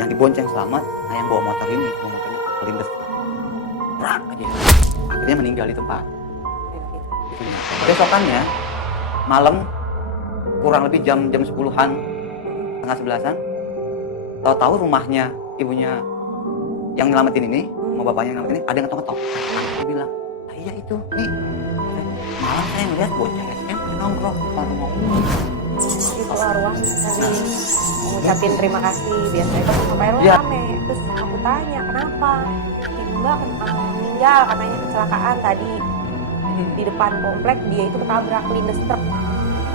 Yang dibonceng selamat, nah yang bawa motor ini, bawa motornya kelindes, brak aja, akhirnya meninggal di tempat. Besokannya malam kurang lebih jam 10-an, setengah 11-an, tahu-tahu rumahnya ibunya yang nyelamatin ini, sama bapaknya yang nyelamatin ini, ada yang ngetok-ngetok. Anaknya bilang, ah, iya itu, nih malam saya ngeliat bocah SMP nongkrong di depan rumah umum. Itu arwah tadi mengucapin terima kasih, biasanya itu sampai arwah Ya. rame. Terus aku tanya kenapa, ibu mbak meninggal katanya kecelakaan tadi di depan komplek, dia itu ketabrak lindes truk,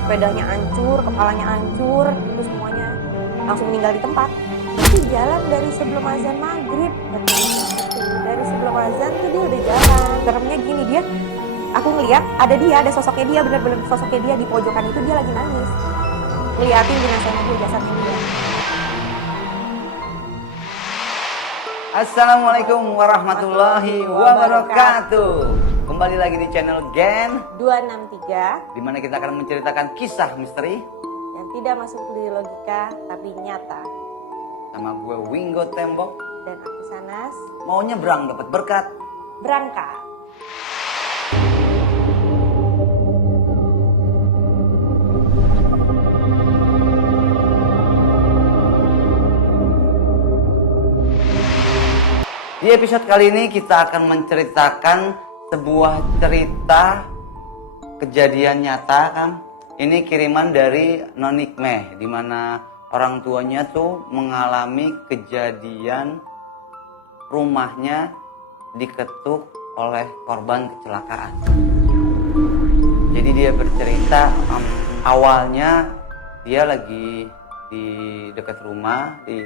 sepedanya hancur, kepalanya hancur, itu semuanya langsung meninggal di tempat. Itu jalan dari sebelum azan maghrib, dari sebelum azan tuh dia udah jalan. Seremnya gini, dia aku ngeliat ada sosoknya dia, benar-benar sosoknya dia di pojokan itu, dia lagi nangis ngeliatin jenazahnya dia, jasadnya dia. Assalamualaikum warahmatullahi wabarakatuh. Kembali lagi di channel Gen 263 di mana kita akan menceritakan kisah misteri yang tidak masuk di logika tapi nyata. sama gue Wingo Tembok. Dan aku Sanas, Mau nyebrang dapat berkat. berangkat. Di episode kali ini kita akan menceritakan sebuah cerita kejadian nyata kan. Ini kiriman dari Nonikmeh, di mana orang tuanya tuh mengalami kejadian rumahnya diketuk oleh korban kecelakaan. Jadi dia bercerita awalnya dia lagi di dekat rumah di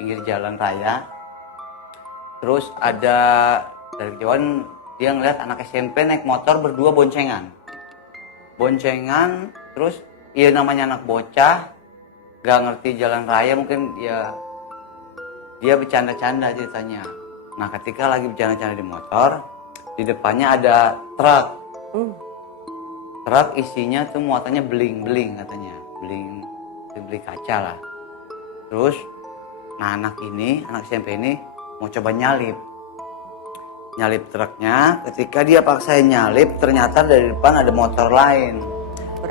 pinggir jalan raya. Terus ada dari kejauhan dia ngeliat anak SMP naik motor berdua boncengan, terus ya namanya anak bocah, gak ngerti jalan raya, mungkin ya dia bercanda-canda ceritanya. Nah ketika lagi bercanda-canda di motor, di depannya ada truk, truk isinya tuh muatannya beling-beling katanya, beling kaca lah. Terus nah anak SMP ini mau coba nyalip truknya. Ketika dia paksain nyalip, ternyata dari depan ada motor lain.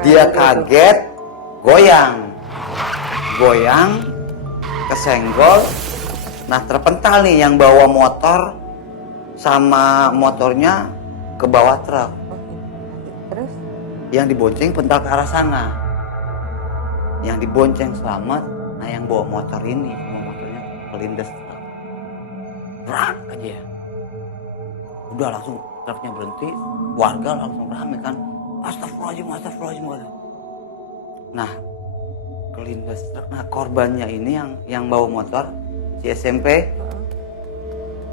Dia kaget, goyang, kesenggol. Nah terpental nih yang bawa motor sama motornya ke bawah truk. Terus Yang dibonceng pental ke arah sana. Yang dibonceng selamat, nah yang bawa motor ini sama motornya kelindes. Brak aja, udah langsung truknya berhenti, warga langsung rame kan, astagfirullahaladzim. Nah kelindes truk, nah korbannya ini yang bawa motor si SMP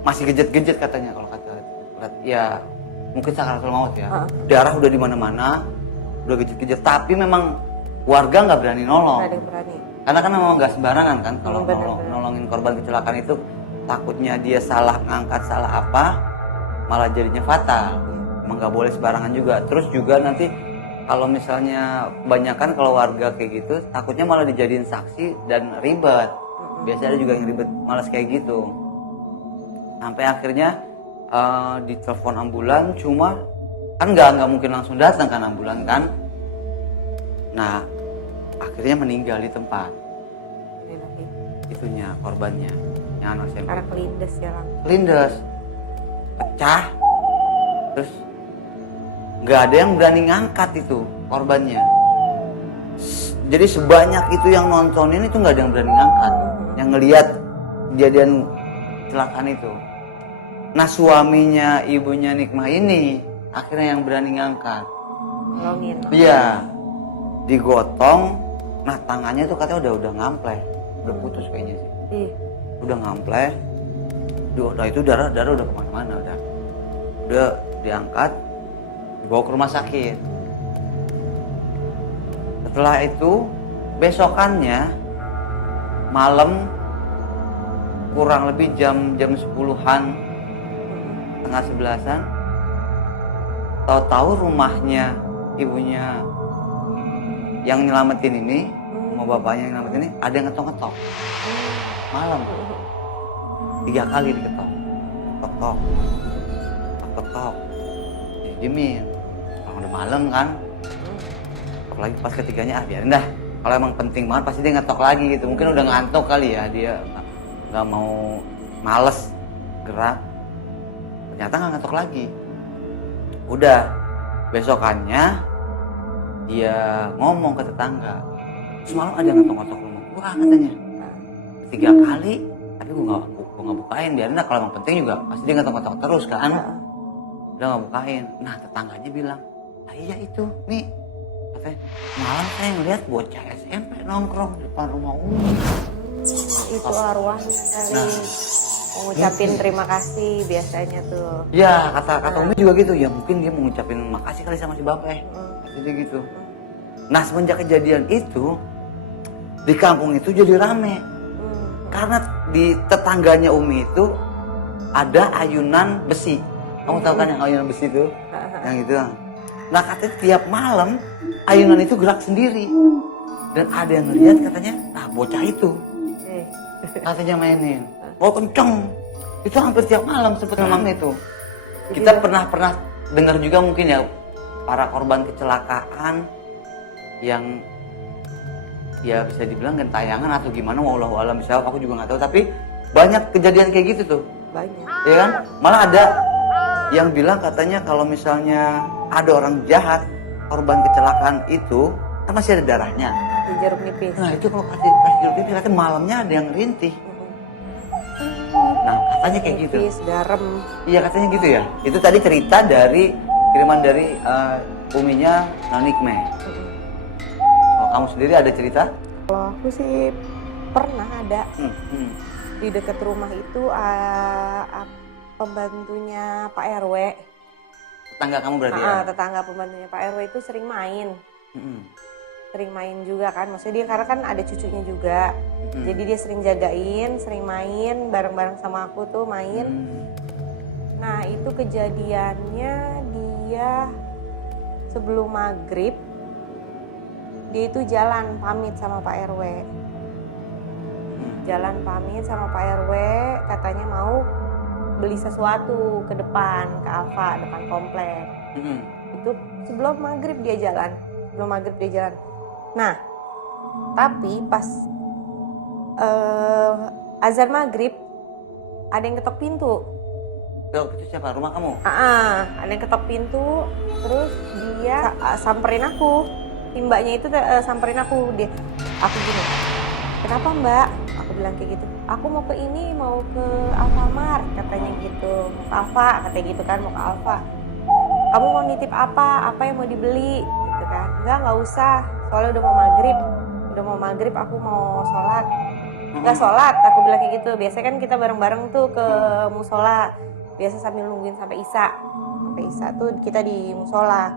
masih gejet-gejet katanya, kalau kata ya mungkin sakaratul maut ya, darah udah di mana-mana, udah gejet-gejet, tapi memang warga nggak berani nolong, karena kan memang nggak sembarangan kan kalau nolongin korban kecelakaan itu. Takutnya dia salah ngangkat, salah apa, malah jadinya fatal. Emang gak boleh sembarangan juga. Terus juga nanti kalau misalnya kebanyakan kalau warga kayak gitu, takutnya malah dijadiin saksi dan ribet. Biasanya ada juga yang ribet, malas kayak gitu. Sampai akhirnya ditelepon ambulan, cuma kan nggak mungkin langsung datang kan ambulan kan. Nah akhirnya meninggal di tempat. Itunya korbannya. Anak SMP. karena kelindes ya lang. Kelindes, pecah, terus nggak ada yang berani ngangkat itu korbannya. Jadi sebanyak itu yang nontonin itu nggak ada yang berani ngangkat, yang ngelihat kejadian kecelakaan itu. Nah suaminya ibunya Nikmah ini akhirnya yang berani ngangkat. Nolongin. Iya, digotong. Nah tangannya tuh katanya udah ngampleh, udah putus kayaknya sih. Udah ngampleh, udah itu darah udah kemana-mana, udah diangkat, dibawa ke rumah sakit. Setelah itu besokannya malam kurang lebih jam 10-an, setengah 11-an, tahu-tahu rumahnya ibunya yang nyelamatin ini, sama bapaknya yang nyelamatin ini, ada yang ngetok-ngetok. malam 3 kali diketok, tok tok, tok tok, didiemin. Orang udah malam kan, tok lagi pas ketiganya biarin dah. Kalau emang penting banget pasti dia ngetok lagi gitu. Mungkin udah ngantuk kali ya, dia nggak mau, males gerak. Ternyata nggak ngetok lagi. Udah besokannya dia ngomong ke tetangga, semalam ada ngetok-ngetok rumah gua katanya 3 kali, tapi gua nggak bukain, biarin lah, kalau emang penting juga pasti dia ngetok-ngetok terus kan. Udah nggak bukain. Nah tetangganya bilang, ah iya itu nih, katanya malam saya ngeliat bocah SMP nongkrong di depan rumah Umi. Itu arwahnya kali mengucapin terima kasih biasanya tuh. Ya kata Umi juga gitu, ya mungkin dia mau ngucapin makasih kali sama si bapak, kata dia gitu. Nah semenjak kejadian itu di kampung itu jadi rame, karena di tetangganya Umi itu ada ayunan besi. Kamu tahu kan yang ayunan besi itu, yang itu. Nah katanya tiap malam ayunan itu gerak sendiri, dan ada yang ngeliat katanya, nah bocah itu katanya mainin, oh kenceng, itu hampir tiap malam sempet memang itu. Kita pernah dengar juga mungkin ya, para korban kecelakaan yang ya bisa dibilang gentayangan atau gimana, wallahu alam bisawab, aku juga nggak tahu, tapi banyak kejadian kayak gitu tuh. Banyak. Ya kan? Malah ada yang bilang katanya kalau misalnya ada orang jahat korban kecelakaan itu kan masih ada darahnya. Di jeruk nipis. Nah itu kalau kasih jeruk nipis katanya malamnya ada yang rintih. Nah katanya kayak gitu. Nipis, garam. Iya katanya gitu ya. Itu tadi cerita dari kiriman dari uminya Nanikme. Kalau kamu sendiri ada cerita? Kalau aku sih pernah ada di dekat rumah itu pembantunya Pak RW. Tetangga kamu berarti ya? Tetangga pembantunya Pak RW itu sering main. Sering main juga kan, maksudnya dia karena kan ada cucunya juga. Jadi dia sering jagain, sering main bareng-bareng sama aku tuh main. Nah itu kejadiannya dia sebelum maghrib, dia itu jalan pamit sama Pak RW. Jalan pamit sama Pak RW, katanya mau beli sesuatu ke depan, ke Alfa, depan komplek. Itu sebelum maghrib dia jalan. Nah, tapi pas azan maghrib ada yang ketok pintu. Itu siapa? Rumah kamu? Ada yang ketok pintu, terus dia samperin aku. Mbaknya itu samperin aku, aku gini, kenapa mbak? Aku bilang kayak gitu, aku mau ke ini, mau ke Alfamart katanya gitu, mau ke Alfa katanya gitu kan, mau ke Alfa. Kamu mau nitip apa yang mau dibeli gitu kan? Nggak usah, soalnya udah mau maghrib aku mau sholat. Nggak sholat, aku bilang kayak gitu. Biasanya kan kita bareng-bareng tuh ke musola, biasa sambil nungguin sampai Isya tuh kita di musola.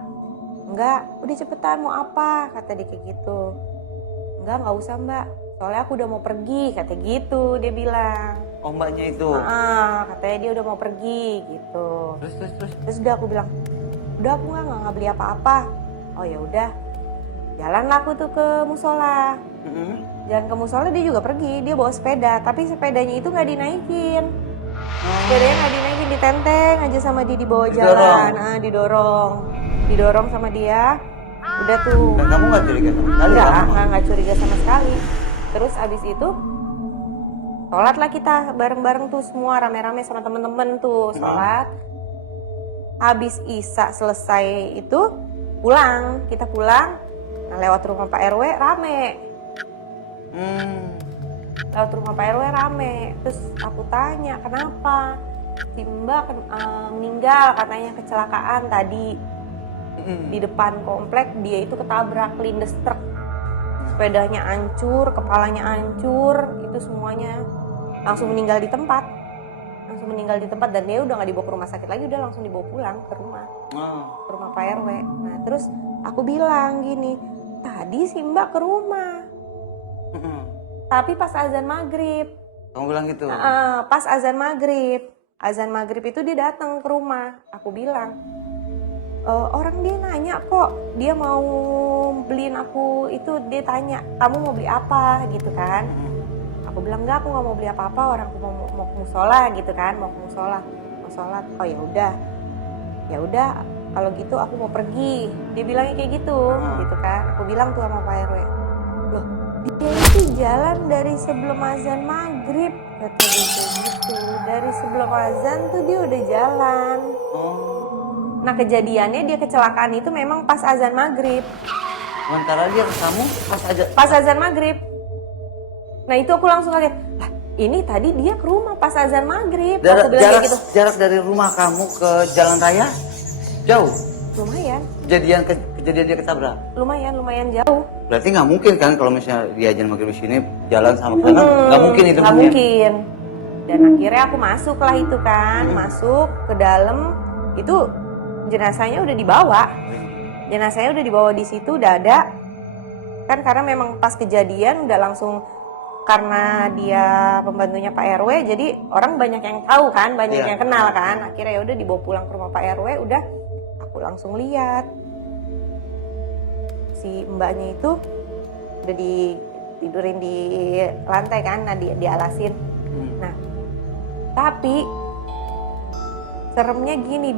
Enggak, udah cepetan mau apa, kata dia kayak gitu. Enggak usah mbak, soalnya aku udah mau pergi, kata gitu dia bilang. Oh mbaknya itu? Katanya dia udah mau pergi gitu. Terus udah aku bilang, udah aku nggak beli apa-apa. Oh ya udah, jalanlah aku tuh ke musola. Jalan ke musola dia juga pergi, dia bawa sepeda, tapi sepedanya itu nggak dinaikin. Sepedanya nggak dinaikin, ditenteng aja sama dia di bawah jalan. Didorong sama dia. Udah tuh. Dan kamu nggak curiga sama sekali? Nggak curiga sama sekali. Terus abis itu sholat lah kita bareng-bareng tuh semua rame-rame sama temen-temen tuh sholat. Habis Isya selesai itu kita pulang. Nah, lewat rumah Pak RW rame. Lewat rumah Pak RW rame. Terus aku tanya kenapa? Si Mbak meninggal katanya kecelakaan tadi. Di depan komplek dia itu ketabrak lindes truk. Sepedanya hancur, kepalanya hancur, itu semuanya langsung meninggal di tempat. Dan dia udah nggak dibawa ke rumah sakit lagi, udah langsung dibawa pulang ke rumah. Ke rumah Pak RW. Nah, terus aku bilang gini, tadi si Mbak ke rumah. Tapi pas azan maghrib. Kamu bilang gitu? Pas azan maghrib itu dia datang ke rumah. Aku bilang, orang dia nanya kok, dia mau beliin aku itu, dia tanya kamu mau beli apa gitu kan. Aku bilang enggak, aku nggak mau beli apa-apa, orang aku mau ke musola gitu kan, mau ke musola, mau sholat. Oh ya udah kalau gitu aku mau pergi. Dia bilangnya kayak gitu kan. Aku bilang tuh sama Pak RW, loh dia itu jalan dari sebelum azan maghrib, kata dia kayak gitu. Dari sebelum azan tuh dia udah jalan. Nah kejadiannya dia kecelakaan itu memang pas azan maghrib. Sementara dia ke kamu Pas azan maghrib. Nah itu aku langsung kaget, lah ini tadi dia ke rumah pas azan maghrib. Aku bilang kayak gitu. Jarak dari rumah kamu ke jalan raya jauh. Lumayan. Kejadian dia ketabrak. Lumayan jauh. Berarti nggak mungkin kan kalau misalnya dia azan maghrib di sini jalan sama sana, nggak mungkin itu. Nggak mungkin. Dan akhirnya aku masuk lah itu kan, masuk ke dalam itu jenazahnya udah dibawa. Jenazahnya udah dibawa di situ, udah ada. Kan karena memang pas kejadian udah langsung, karena dia pembantunya Pak RW, jadi orang banyak yang tahu kan, banyak yang kenal kan. Akhirnya ya udah dibawa pulang ke rumah Pak RW, udah aku langsung lihat si mbaknya itu udah ditidurin di lantai kan, nah dialasin. Nah, tapi seremnya gini,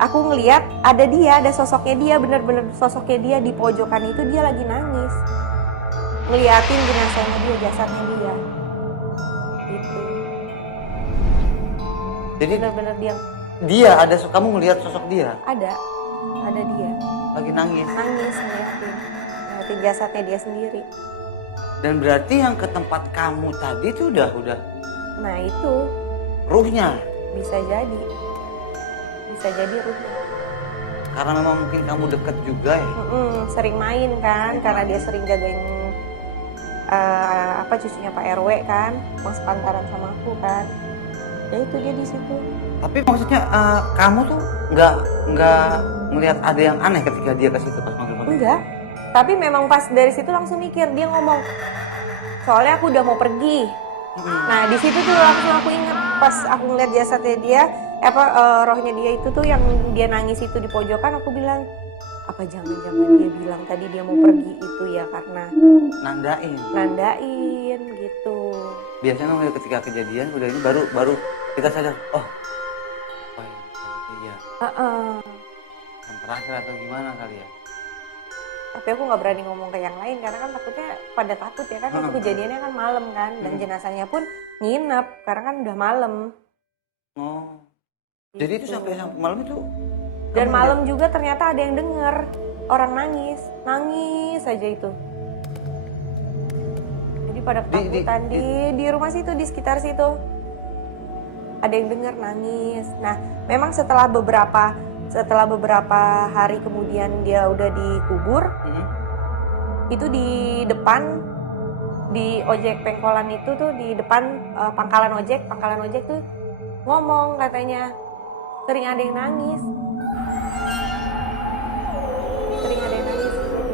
aku ngelihat ada sosoknya dia, bener-bener sosoknya dia di pojokan itu, dia lagi nangis ngeliatin jenazahnya dia, jasadnya dia gitu. Jadi bener-bener dia ada, kamu ngelihat sosok dia? Ada dia lagi nangis ngeliatin jasadnya dia sendiri. Dan berarti yang ke tempat kamu tadi itu udah Nah itu ruhnya bisa jadi ruhnya. karena memang mungkin kamu deket juga ya. Sering main kan, karena dia sering jagain cucunya Pak RW kan, mas pantaran sama aku kan. Ya itu dia di situ. Tapi maksudnya kamu tuh nggak melihat ada yang aneh ketika dia ke situ pas maghrib? Enggak. Tapi memang pas dari situ langsung mikir, dia ngomong, soalnya aku udah mau pergi. Nah di situ tuh langsung aku inget pas aku ngeliat jasadnya dia, rohnya dia itu tuh yang dia nangis itu di pojokan, aku bilang, apa jangan-jangan dia bilang tadi dia mau pergi itu ya karena nandain gitu. Biasanya ketika kejadian udah ini baru kita sadar, oh iya. Yang terakhir atau gimana kali ya? Tapi aku nggak berani ngomong ke yang lain karena kan takutnya pada takut ya kan. Itu kejadiannya kan malam kan, dan jenazahnya pun nginep karena kan udah malam. Jadi itu sampai malam itu. Dan malam juga ternyata ada yang denger orang nangis aja itu. Jadi pada ketakutan di rumah situ, di sekitar situ ada yang denger nangis. Nah memang setelah beberapa hari kemudian dia udah dikubur, itu di depan di ojek pengkolan itu tuh, di depan pangkalan ojek tuh ngomong katanya sering ada yang nangis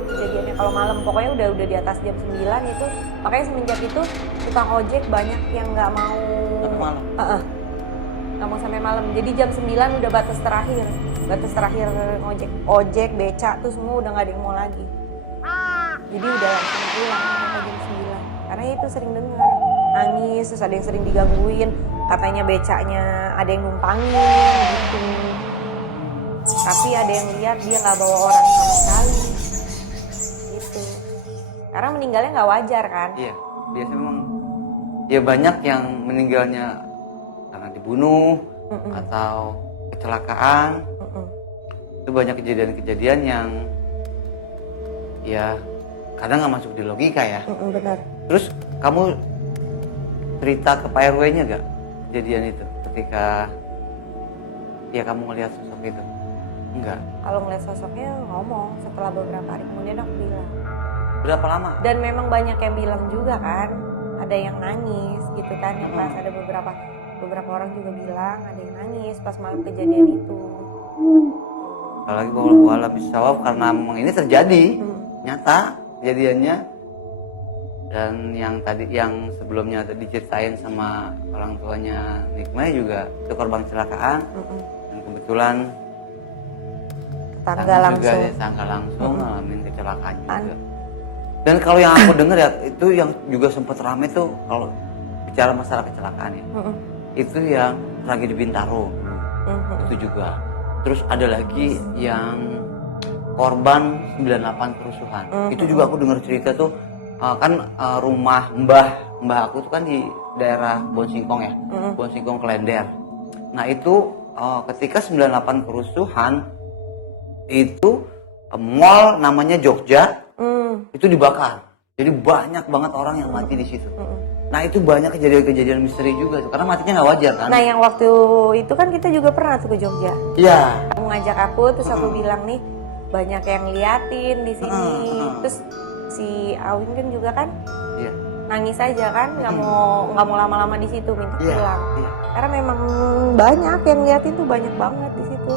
kejadiannya kalau malam. Pokoknya udah di atas jam 9 itu, makanya semenjak itu tukang ojek banyak yang nggak mau sampai malam. Jadi jam 9 udah batas terakhir ojek beca tuh semua udah nggak ada yang mau lagi. Jadi udah langsung pulang jam 9 karena itu sering dengar nangis, terus ada yang sering digangguin, katanya becanya ada yang numpangin gitu. Tapi ada yang lihat dia nggak bawa orang sama sekali gitu. Karena meninggalnya nggak wajar kan? Iya, biasanya memang ya banyak yang meninggalnya karena dibunuh atau kecelakaan. Itu banyak kejadian-kejadian yang ya kadang nggak masuk di logika ya. Benar. Terus kamu cerita ke Pak RW-nya gak kejadian itu ketika ya kamu ngelihat sosok itu? Enggak. Kalau ngelihat sosoknya ngomong setelah beberapa hari kemudian aku bilang. Berapa lama? Dan memang banyak yang bilang juga kan, ada yang nangis gitu kan, yang pas ada beberapa orang juga bilang ada yang nangis pas malam kejadian itu. Apalagi wallahu a'lam bishawab, karena memang ini terjadi nyata kejadiannya. Dan yang sebelumnya diceritain sama orang tuanya Nikmah juga itu korban kecelakaan. Dan kebetulan tetangga langsung ngalamin kecelakaan juga. Dan kalau yang aku dengar ya, itu yang juga sempat rame tuh kalau bicara masalah kecelakaan ya. Itu yang tragedi Bintaro. Itu juga. Terus ada lagi yang korban 98 kerusuhan. Itu juga aku dengar cerita tuh, kan rumah mbah aku tuh kan di daerah Bonsingkong ya. Bonsingkong Klender. Nah itu ketika 98 kerusuhan itu mall namanya Jogja itu dibakar. Jadi banyak banget orang yang mati di situ. Nah itu banyak kejadian-kejadian misteri juga tuh, karena matinya nggak wajar kan. Nah yang waktu itu kan kita juga pernah tuh ke Jogja. Iya. Kamu ngajak aku, terus aku bilang nih banyak yang liatin di sini. Terus si Awin kan juga kan Iya. nangis aja kan, nggak mau lama-lama di situ, minta Iya. pulang. Iya. Karena memang banyak yang liatin tuh, banyak banget di situ.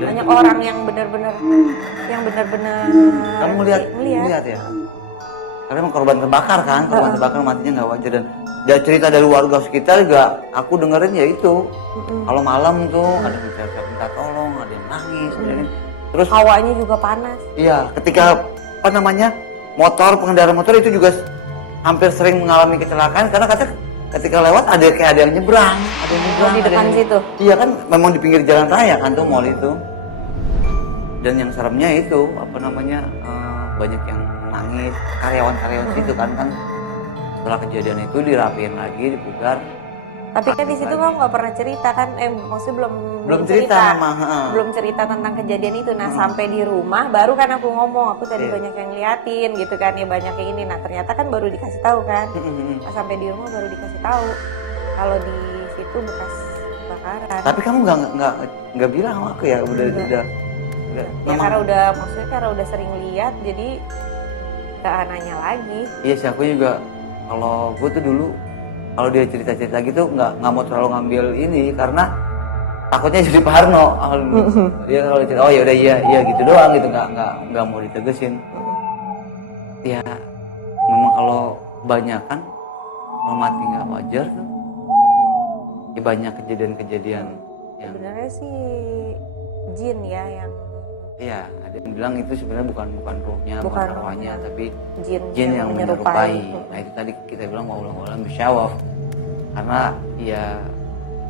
Banyak orang yang benar-benar Kamu lihat ya. Karena emang korban terbakar kan, korban terbakar matinya nggak wajar. Dan dari cerita dari warga sekitar juga aku dengerin ya itu. Kalau malam tuh ada yang minta tolong, ada yang nangis, ada yang... Terus hawanya juga panas. iya, ketika pengendara motor itu juga hampir sering mengalami kecelakaan karena ketika lewat ada yang nyebrang, Di depan situ. Iya kan, memang di pinggir jalan raya kan tuh mall itu. Dan yang seremnya itu banyak yang nangis, karyawan situ kan setelah kejadian itu dirapiin lagi, dipugar. Tapi kan di situ kamu nggak pernah cerita kan? Maksudnya belum cerita memang. Belum cerita tentang kejadian itu. Nah sampai di rumah baru kan aku ngomong, aku tadi banyak yang liatin gitu kan ya, banyak yang ini. Nah ternyata kan baru dikasih tahu kan. Nah, sampai di rumah baru dikasih tahu kalau di situ bekas kebakaran. Tapi kamu nggak bilang sama aku ya, udah. Ya karena udah sering lihat, jadi gak nanya lagi. Iya sih, aku juga kalau gue tuh dulu kalau dia cerita-cerita gitu nggak mau terlalu ngambil ini karena takutnya jadi Parno. Dia kalau cerita oh ya udah iya gitu doang gitu, nggak mau ditegesin. Ya memang kalau banyak kan kalau mati nggak wajar tuh. Ya, banyak kejadian-kejadian yang sebenarnya sih jin ya yang. Iya, ada yang bilang itu sebenarnya bukan ruhnya, bukan arwahnya, tapi jin yang menyerupai. Nah itu tadi kita bilang wallahu bisyawaf. Karena ya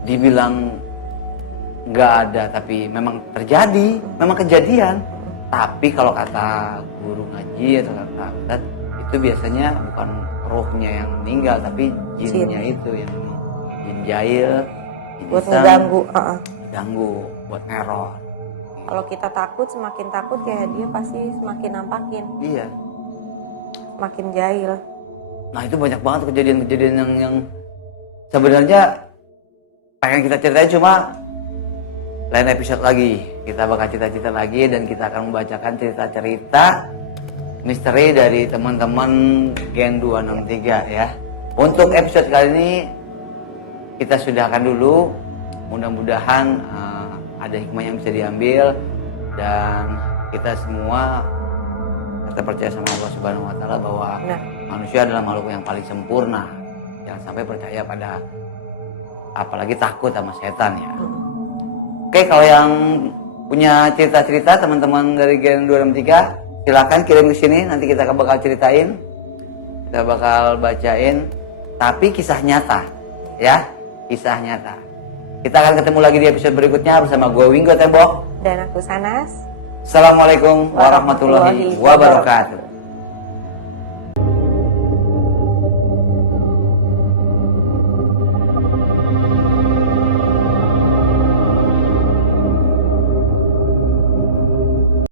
dibilang nggak ada, tapi memang terjadi, memang kejadian. Tapi kalau kata guru ngaji atau kata ustadz, itu biasanya bukan ruhnya yang meninggal, tapi jinnya itu yang jin jahil, buat ngeganggu, ganggu, buat neror. Kalau kita takut, semakin takut ya dia pasti semakin nampakin. Iya. Semakin jahil. Nah itu banyak banget kejadian-kejadian yang sebenarnya pengen kita ceritain, cuma lain episode lagi. Kita bakal cerita-cerita lagi dan kita akan membacakan cerita-cerita misteri dari teman-teman Gen 263 ya. Untuk episode kali ini kita sudahkan dulu. Mudah-mudahan ada hikmah yang bisa diambil dan kita semua kita percaya sama Allah Subhanahu wa taala bahwa manusia adalah makhluk yang paling sempurna. Jangan sampai percaya pada apalagi takut sama setan ya. Oke, kalau yang punya cerita-cerita teman-teman dari Gen 263 silakan kirim ke sini, nanti kita bakal ceritain. Kita bakal bacain tapi kisah nyata ya, kisah nyata. Kita akan ketemu lagi di episode berikutnya bersama gue Winggo Tembok dan aku Sanas. Assalamualaikum warahmatullahi wabarakatuh.